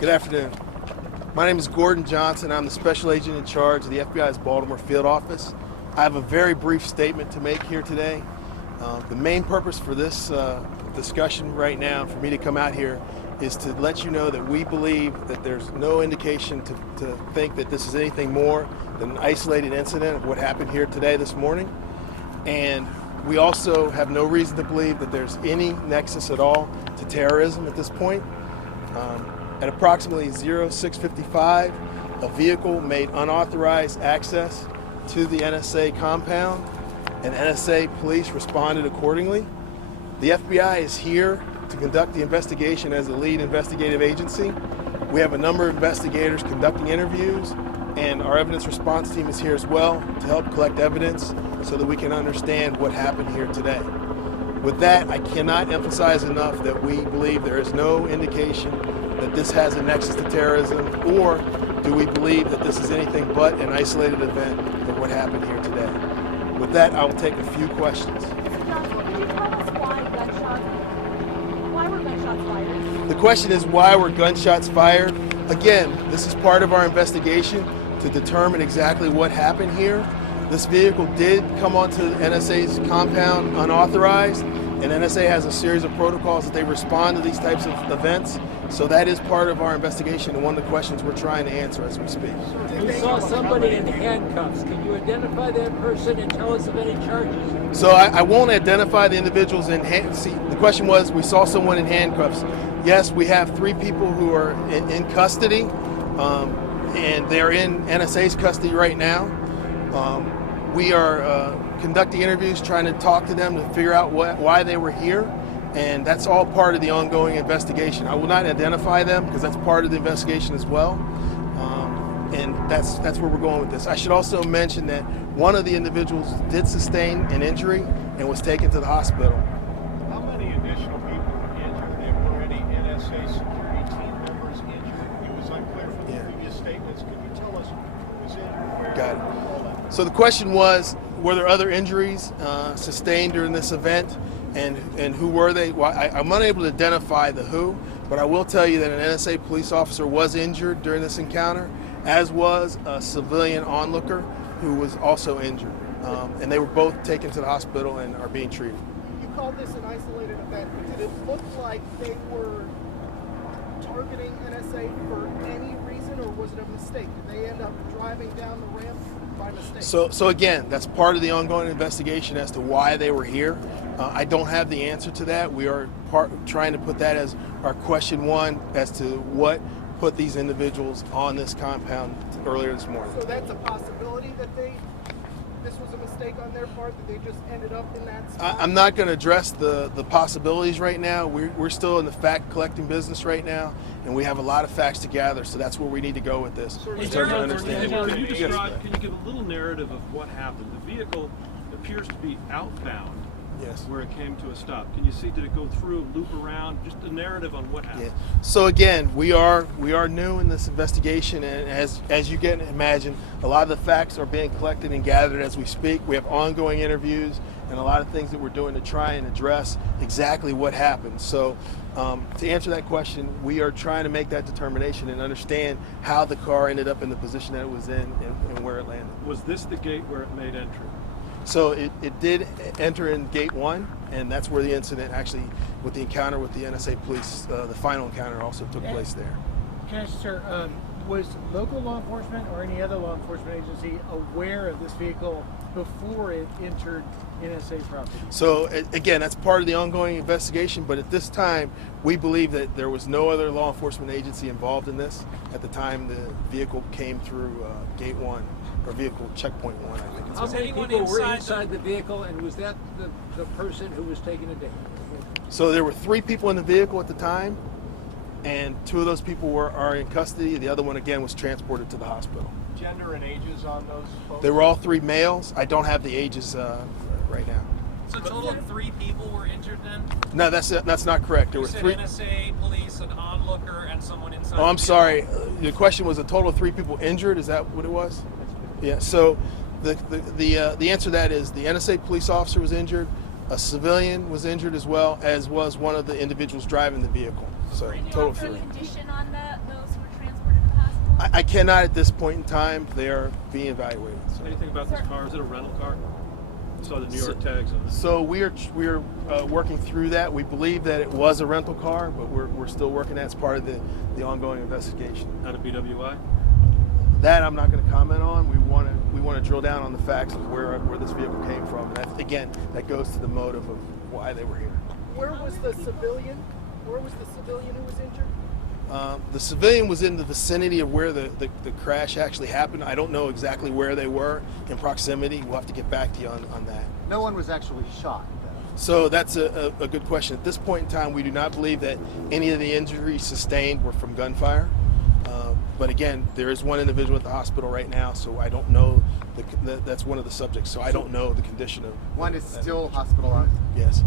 Good afternoon. My name is Gordon Johnson. I'm the special agent in charge of the FBI's Baltimore field office. I have a very brief statement to make here today. The main purpose for this discussion right now, for me to come out here, is to let you know that we believe that there's no indication to think that this is anything more than an isolated incident of what happened here today, this morning. And we also have no reason to believe that there's any nexus at all to terrorism at this point. At approximately 06:55, a vehicle made unauthorized access to the NSA compound, and NSA police responded accordingly. The FBI is here to conduct the investigation as the lead investigative agency. We have a number of investigators conducting interviews, and our evidence response team is here as well to help collect evidence so that we can understand what happened here today. With that, I cannot emphasize enough that we believe there is no indication that this has a nexus to terrorism, or do we believe that this is anything but an isolated event of what happened here today. With that, I will take a few questions. Mr. Johnson, could you tell us why were gunshots fired? The question is, why were gunshots fired? Again, this is part of our investigation to determine exactly what happened here. This vehicle did come onto NSA's compound unauthorized, and NSA has a series of protocols that they respond to these types of events. So that is part of our investigation and one of the questions we're trying to answer as we speak. You saw somebody in handcuffs. Can you identify that person and tell us of any charges? So I won't identify the individuals in see, the question was, we saw someone in handcuffs. Yes, we have 3 people who are in custody, and they're in NSA's custody right now. We are conducting interviews, trying to talk to them to figure out why they were here, and that's all part of the ongoing investigation. I will not identify them because that's part of the investigation as well, and that's where we're going with this. I should also mention that one of the individuals did sustain an injury and was taken to the hospital. How many additional people were injured? There were any NSA security team members injured? It was unclear from the previous statements. Could you tell us who was injured, where? Got it. So the question was, were there other injuries sustained during this event, and who were they? Well, I'm unable to identify the who, but I will tell you that an NSA police officer was injured during this encounter, as was a civilian onlooker who was also injured. And they were both taken to the hospital and are being treated. You called this an isolated event, but did it look like they were targeting NSA for any reason, or was it a mistake? Did they end up driving down the ramp by mistake? So again, that's part of the ongoing investigation as to why they were here. I don't have the answer to that. We are trying to put that as our question 1 as to what put these individuals on this compound earlier this morning. So that's a possibility that this was a mistake on their part, that they just ended up in that spot? I'm not going to address the possibilities right now. We're still in the fact collecting business right now, and we have a lot of facts to gather, so that's where we need to go with this. Can you give a little narrative of what happened? The vehicle appears to be outbound. Yes. Where it came to a stop. Can you see, did it go through, loop around? Just a narrative on what happened. Yeah. So again, we are new in this investigation, and as you can imagine, a lot of the facts are being collected and gathered as we speak. We have ongoing interviews and a lot of things that we're doing to try and address exactly what happened. So to answer that question, we are trying to make that determination and understand how the car ended up in the position that it was in and where it landed. Was this the gate where it made entry? So it did enter in gate 1, and that's where the incident actually, with the encounter with the NSA police, the final encounter also took place there. Can I ask, sir, was local law enforcement or any other law enforcement agency aware of this vehicle before it entered NSA property? So again, that's part of the ongoing investigation, but at this time, we believe that there was no other law enforcement agency involved in this at the time the vehicle came through gate 1. Or vehicle checkpoint 1, I think it's How called. many people were inside the vehicle, and was that the person who was taken into? So there were 3 people in the vehicle at the time, and 2 of those people are in custody. The other one, again, was transported to the hospital. Gender and ages on those folks? They were all 3 males. I don't have the ages right now. So a total of 3 people were injured then? No, that's not correct. There You were said 3. NSA, police, an onlooker, and someone inside. Oh, I'm sorry. The question was a total of 3 people injured. Is that what it was? Yeah. So the answer to that is the NSA police officer was injured, a civilian was injured as well, as was one of the individuals driving the vehicle. So Can you total offer a 3. condition on those who were transported to the hospital? I cannot at this point in time. They are being evaluated. So. Anything about this car? Is it a rental car? I saw the New York tags on it. So we are working through that. We believe that it was a rental car, but we're still working. That's part of the ongoing investigation. Not a BWI? That I'm not going to comment on. We want to drill down on the facts of where this vehicle came from, and that goes to the motive of why they were here. Where was the civilian? Where was the civilian who was injured? The civilian was in the vicinity of where the crash actually happened. I don't know exactly where they were in proximity. We'll have to get back to you on that. No one was actually shot, though. So that's a good question. At this point in time, we do not believe that any of the injuries sustained were from gunfire. But again, there is one individual at the hospital right now, so I don't know. That's one of the subjects, so I don't know the condition of. One is still hospitalized. Yes.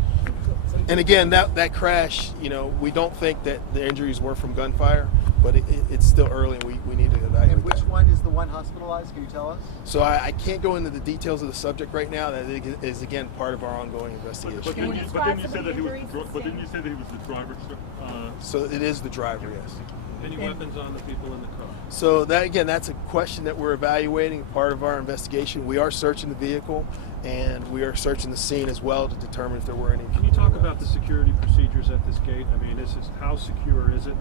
And again, that crash, we don't think that the injuries were from gunfire, but it's still early, and we need to evaluate And which that. one is the one hospitalized? Can you tell us? So I can't go into the details of the subject right now. That is, again, part of our ongoing investigation. But then you said that he was. But didn't you say that he was the driver, sir? So it is the driver, yes. Any weapons on the people in the car? So that's a question that we're evaluating, part of our investigation. We are searching the vehicle, and we are searching the scene as well to determine if there were any. Can you talk about the security procedures at this gate? I mean, how secure is it?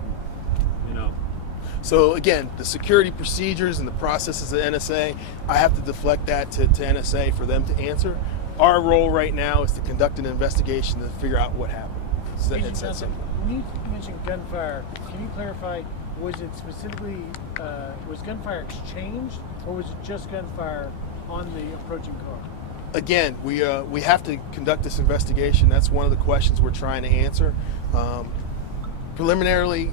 So again, the security procedures and the processes of NSA, I have to deflect that to NSA for them to answer. Our role right now is to conduct an investigation to figure out what happened. So Agent it's that Johnson, simple. when you mentioned gunfire, can you clarify, was it specifically, was gunfire exchanged, or was it just gunfire on the approaching car? Again, we have to conduct this investigation. That's one of the questions we're trying to answer. Preliminarily,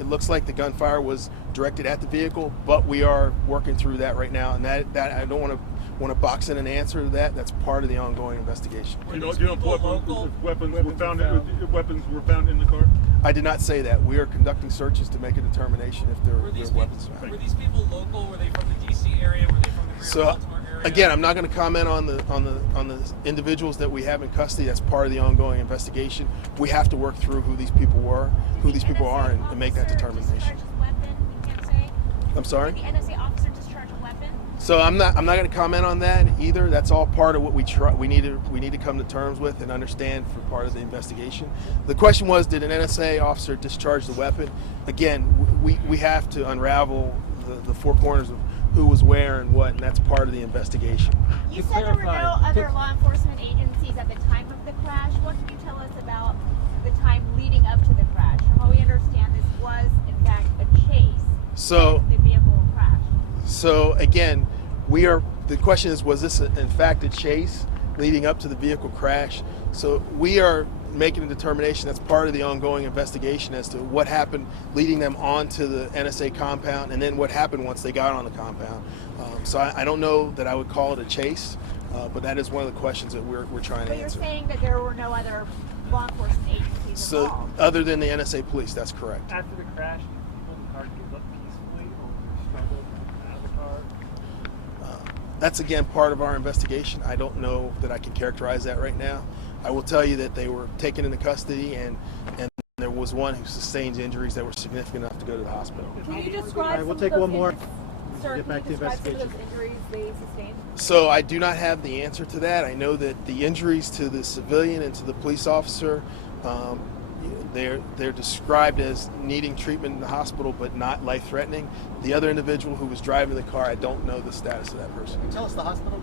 it looks like the gunfire was directed at the vehicle, but we are working through that right now, and that I don't want to box in an answer to that. That's part of the ongoing investigation. Do you know if weapons were found in the car? I did not say that. We are conducting searches to make a determination if there Were are these weapons people, found. were these people local? Were they from the DC area? Were they from the greater So Baltimore area? again, I'm not going to comment on the individuals that we have in custody. That's part of the ongoing investigation. We have to work through who these people were, who these people are, and make that determination. Discharge his weapon, you can't say? I'm sorry? Did the NSA officer discharge a weapon? So I'm not going to comment on that either. That's all part of what we need to come to terms with and understand for part of the investigation. The question was, did an NSA officer discharge the weapon? Again, we have to unravel the four corners of who was where and what, and that's part of the investigation. You To said there were no clarify, other law enforcement agencies at the time of the crash. What can you tell us about the time leading up to the crash? From what we understand, this was, in fact, a chase. So The vehicle crashed. So again, the question is, was this in fact a chase leading up to the vehicle crash? So we are making a determination. That's part of the ongoing investigation as to what happened leading them onto the NSA compound, and then what happened once they got on the compound. So I don't know that I would call it a chase, but that is one of the questions that we're trying to But you're answer. saying that there were no other law enforcement agencies So involved. other than the NSA police, that's correct. After the crash, did people in the car give up peacefully, or struggled out of the car? That's again part of our investigation. I don't know that I can characterize that right now. I will tell you that they were taken into custody, and there was one who sustained injuries that were significant enough to go to the hospital. Can you describe All right, some we'll of take those one more. injuries? Sir, Get can you back to describe some of investigation. those injuries they sustained? So I do not have the answer to that. I know that the injuries to the civilian and to the police officer, they're described as needing treatment in the hospital, but not life-threatening. The other individual who was driving the car, I don't know the status of that person. Can you tell us the hospital?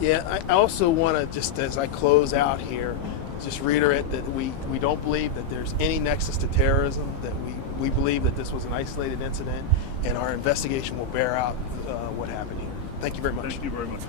Yeah, I also want to, just as I close out here, just reiterate that we don't believe that there's any nexus to terrorism, that we believe that this was an isolated incident, and our investigation will bear out what happened here. Thank you very much. Thank you very much.